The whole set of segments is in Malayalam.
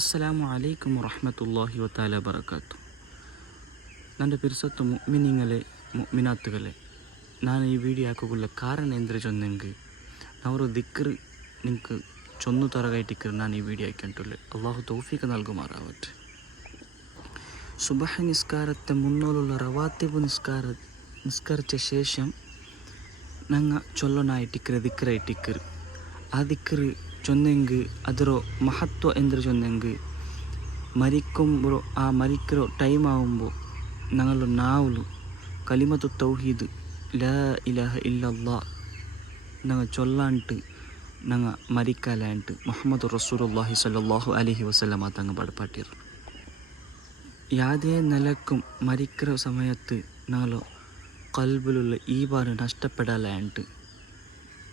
ಅಸ್ಸಲಾಮು ಅಲೈಕುಮ್ ವರಹಮತುಲ್ಲಾಹಿ ವತಾಲ ಬರಕಾತು. ನನ್ನ ಪಿರ್ಸತ್ತು ಮುಮಿನಿಂಗಲೆ ಮುಮಿನಾತ್ತುಗಳೇ, ನಾನು ಈ ವಿಡಿಯೋ ಹಾಕೋಗುಲ್ಲ ಕಾರಣ ಎಂದರೆ ಚೊಂದೆಂಗೆ ಅವರು ದಿಕ್ಕರು ನಿಂಗೆ ಚೊಂದು ತರಗೈಟಿಕ್ಕರು ನಾನು ಈ ವಿಡಿಯೋ ಹಾಕೊಂಡುಳ್ಳೆ. ಅಲ್ಲಾಹು ತೌಫೀಕ നൽകുമാറാവട്ടെ. സുബഹ നിസ്കാരത്തെ മുന്നോലുള്ള റവാത്തിബ് നിസ്കരിച്ച ശേഷം ഞങ്ങൾ ചൊല്ലനായിട്ടിക്കറ് ദിക്കറായിട്ടിക്കറ്. ആ ദിക്കറ് ചൊന്നെങ്ക് ಅದರ ಮಹತ್ವ ಎಂದರೆ ചൊന്നെങ്ക് മരിക്കുമ്പോൾ ആ മരിക്കോ ടൈം ആകുമ്പോൾ ഞങ്ങൾ നാവಲು കലിമത്തു തൗഹീദ് ലാ ഇലാഹ ഇല്ലല്ലാ ഞങ്ങൾ ചൊല്ലാണ്ട് ഞങ്ങൾ മരിക്കാലാണ്ട് മുഹമ്മദ് റസൂലുള്ളാഹി സ്വല്ലല്ലാഹു അലൈഹി വസല്ലമ തങ്ങൾ പടപ്പാട്ടിರು. ಯಾವುದೇ ನೆಲಕ್ಕೂ ಮರಿக்கிற സമയത്ത് ഞങ്ങൾ കൽബിലുള്ള ഈമാൻ നഷ്ടപ്പെടാലാണ്ട്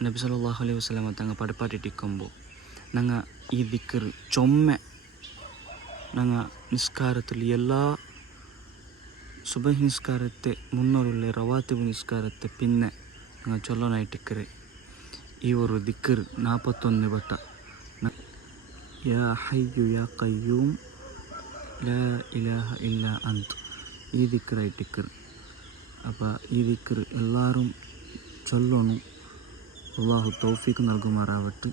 നബി സല്ലല്ലാഹു അലൈഹി വസല്ലമ തങ്ങൾ പടപ്പാട്ടിട്ടിക്കുമ്പോൾ ഞങ്ങൾ ഈ ദിക്കർ ചൊമ്മ ഞങ്ങൾ നിസ്കാരത്തിൽ എല്ലാ സുബഹി നിസ്കാരത്തെ മുന്നോറുള്ള റവാത്തിബ് നിസ്കാരത്തെ പിന്നെ ഞങ്ങൾ ചൊല്ലാനായിട്ടിക്കರೆ ഈ ഒരു ദിക്കർ 41 വട്ട യാ ഹയ്യു യാ ഖയ്യൂം ലാ ഇലാഹ ഇല്ലാ അന്ത് ഈ ദിക്കറായിട്ടിക്കർ. അപ്പോൾ ഈ ദിക്കർ എല്ലാവരും ചൊല്ലണം. അല്ലാഹു തൗഫീഖ് നൽകുമാറാവട്ടെ.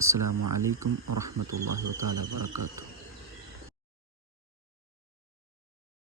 അസ്സലാമു അലൈക്കും വറഹ്മത്തുള്ളാഹി വതആല വബറകാതുഹു.